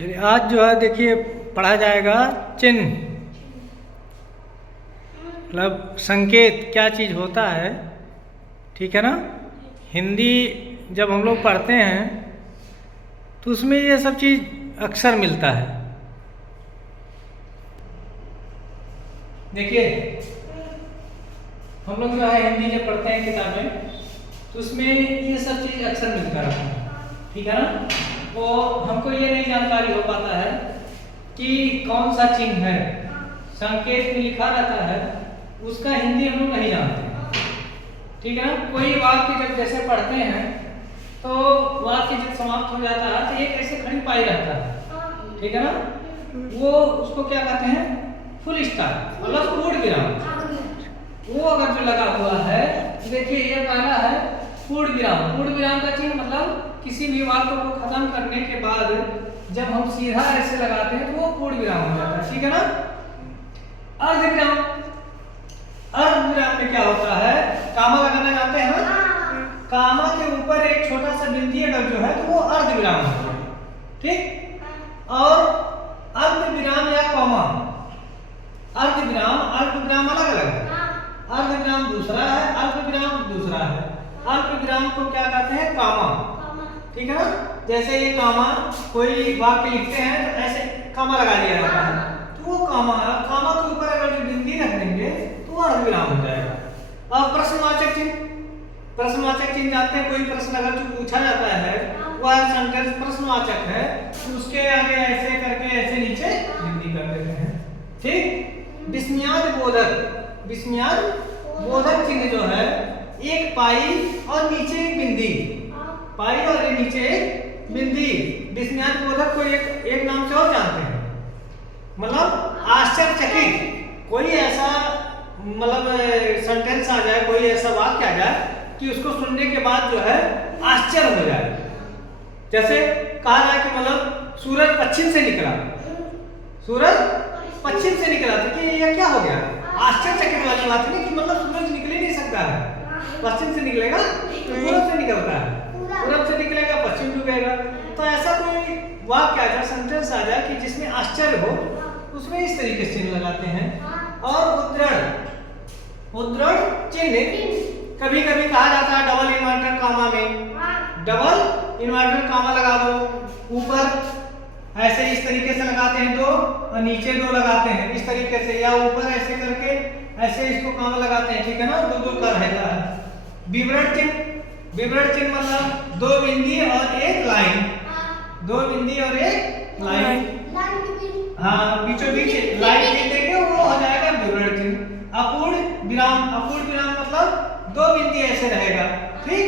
चलिए आज जो है देखिए पढ़ा जाएगा चिन्ह, मतलब संकेत क्या चीज़ होता है। ठीक है ना। हिंदी जब हम लोग पढ़ते हैं तो उसमें ये सब चीज़ अक्सर मिलता है। देखिए हम लोग जो है हिंदी जब पढ़ते हैं किताबें तो उसमें ये सब चीज़ अक्सर मिलता रहता है। ठीक है ना। तो हमको ये नहीं जानकारी हो पाता है कि कौन सा चिन्ह है, संकेत में लिखा रहता है उसका हिंदी हम लोग नहीं जानते। ठीक है ना। कोई वाक्य जब जैसे पढ़ते हैं तो वाक्य जब समाप्त हो जाता है तो एक ऐसे खड़ी पाई रहता है। ठीक है ना। वो उसको क्या कहते हैं, फुल स्टॉप मतलब पूर्ण विराम। वो अगर जो लगा हुआ है देखिए ये पहला है पूर्ण विराम। पूर्ण विराम का चिन्ह मतलब किसी भी वाक्य को खत्म करने के बाद जब हम सीधा ऐसे लगाते हैं तो वो पूर्ण विराम हो जाता है। ठीक है ना। अर्ध विराम, अर्ध विराम में क्या होता है, कामा लगाना जानते हैं ना। कामा के ऊपर एक छोटा सा बिंदी अगर जो है तो वो अर्ध विराम होता है। ठीक। और अर्ध विराम या कॉमा, अर्ध विराम अलग अलग है। अर्ध विराम दूसरा है, अर्ध विराम दूसरा है। अर्ध विराम को क्या कहते हैं, कामा। ठीक है ना। जैसे ये कामा, कोई वाक्य लिखते हैं तो ऐसे कामा लगा दिया जाता है तो वो कामा के ऊपर अगर जो बिंदी रख देंगे तो वो अर्ध विराम हो जाएगा। अब प्रश्नवाचक चिन्ह, प्रश्नवाचक चिन्ह जानते हैं। कोई प्रश्न अगर जो पूछा जाता है वह सेंटेंस प्रश्नवाचक है तो उसके आगे ऐसे करके ऐसे नीचे बिंदी कर देते हैं। ठीक। विस्मयाद बोधक, विस्मयाद बोधक चिन्ह जो है एक पाई और नीचे एक बिंदी, पाई और नीचे एक बिंदी। विस्मयाद बोधक को एक नाम से और जानते हैं, मतलब आश्चर्यचकित। कोई ऐसा मतलब सेंटेंस आ जाए, कोई ऐसा वाक्य आ जाए कि उसको सुनने के बाद जो है आश्चर्य हो जाए। जैसे कहा रहा है कि मतलब सूरज पश्चिम से निकला, सूरज पश्चिम से निकला तो कि ये क्या हो गया, आश्चर्यचकित वाली बात है कि मतलब सूरज निकल ही नहीं सकता है। पश्चिम से निकलेगा तो पूरब से निकलता है, पूरब से निकलेगा पश्चिम डूबेगा। तो ऐसा कोई वाक्य आ जाए, सेंटेंस आ जाए कि जिसमें आश्चर्य हो, उसमें इस तरीके से चिन्ह लगाते हैं। और उद्धरण, उद्धरण चिन्ह कभी कभी कहा जाता है डबल इन्वर्टर कामा में, डबल इन्वर्टर कामा लगा दो। ऊपर ऐसे इस तरीके से लगाते हैं दो और नीचे दो लगाते हैं इस तरीके से, या ऊपर ऐसे करके ऐसे इसको कामा लगाते हैं। ठीक है ना। दो दो का रहता है। विवरण चिन्ह, विवरण चिन्ह मतलब दो बिंदी और एक लाइन, दो बिंदी और एक लाइन। हाँ, बीचों बीच लाइन खींच देंगे वो हो जाएगा विवरण चिन्ह। अपूर्ण विराम, अपूर्ण विराम मतलब दो बिंदी ऐसे रहेगा। ठीक।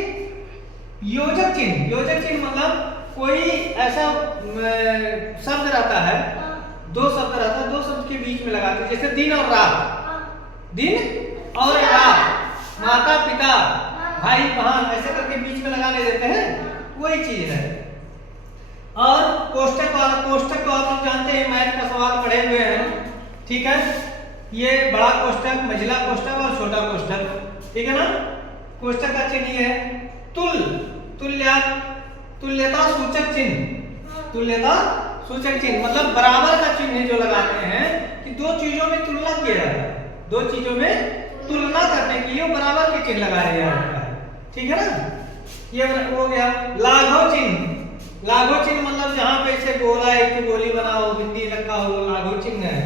योजक चिन्ह, योजक चिन्ह मतलब कोई ऐसा शब्द रहता है, दो शब्द रहता है, दो शब्द के बीच में लगाते हैं। जैसे दिन और रात, दिन और रात, माता पिता भाई बहन ऐसे करके बीच में लगाने देते हैं, वही चीज है। और कोष्टक वाला, कोष्टक को आप लोग जानते हैं, मैथ का सवाल पढ़े हुए हैं। ठीक है। ये बड़ा कोष्टक, मझिला कोष्टक और छोटा कोष्टक। ठीक है ना। कोष्टक का चिन्ह ये है तुल, तुल्य, तुल्यता सूचक चिन्ह, तुल्यता सूचक चिन्ह मतलब बराबर का चिन्ह जो लगाते हैं कि दो चीजों में तुलना किया जाता है, दो चीजों में तुलना करने के लिए बराबर के चिन्ह लगाया जाता है। ठीक है ना। ये हो गया। लाघव चिन्ह, लाघव चिन्ह मतलब जहां पे इसे गोला एक गोली बना हो, बिंदी रखा हो, लाघव चिन्ह है।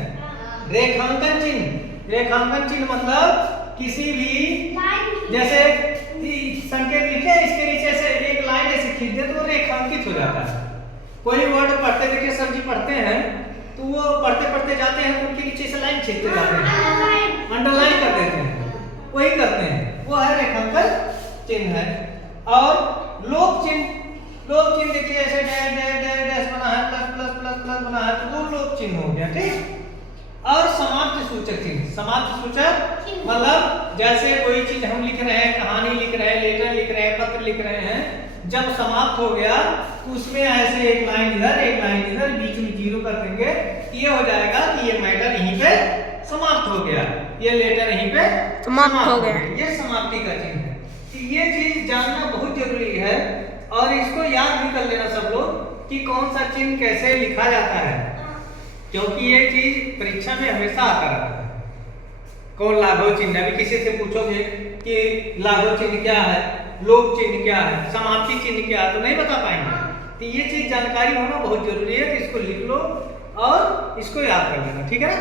रेखांकन चिन्ह, रेखांकन चिन्ह मतलब किसी भी जैसे संकेत लिखे इसके नीचे से एक लाइन ऐसे खींच दे तो वो रेखांकित हो जाता है। कोई वर्ड पढ़ते देखिए सर जी पढ़ते हैं तो वो पढ़ते पढ़ते जाते हैं तो उनके नीचे से लाइन खींचते जाते हैं, अंडरलाइन कर देते हैं, वही करते हैं, वो है रेखांकन चिन्ह है। और लोप चिन्ह, लोप चिन्ह देखिए ऐसे डैश डैश डैश डैश बना है, प्लस प्लस प्लस प्लस बना है तो वो लोप चिन्ह हो गया। ठीक। और समाप्ति सूचक चिन्ह, समाप्ति सूचक मतलब जैसे कोई चीज हम लिख रहे हैं, कहानी लिख रहे हैं, लेटर लिख रहे हैं, पत्र लिख रहे हैं, जब समाप्त हो गया तो उसमें ऐसे एक लाइन इधर एक लाइन इधर बीच में जीरो कर देंगे, ये हो जाएगा कि ये मैटर यहीं पे समाप्त हो गया, ये लेटर यहीं पे समाप्त हो गया। ये समाप्ति का चिन्ह है। ये चीज जानना बहुत जरूरी है और इसको याद भी कर लेना सब लोग कि कौन सा चिन्ह कैसे लिखा जाता है, क्योंकि ये चीज परीक्षा में हमेशा आता रहता है। कौन लाघव चिन्ह, अभी किसी से पूछोगे कि लाघव चिन्ह क्या है, लोभ चिन्ह क्या है, समाप्ति चिन्ह क्या है, तो नहीं बता पाएंगे। तो ये चीज जानकारी होना बहुत जरूरी है, तो इसको लिख लो और इसको याद कर लेना, ठीक है ना।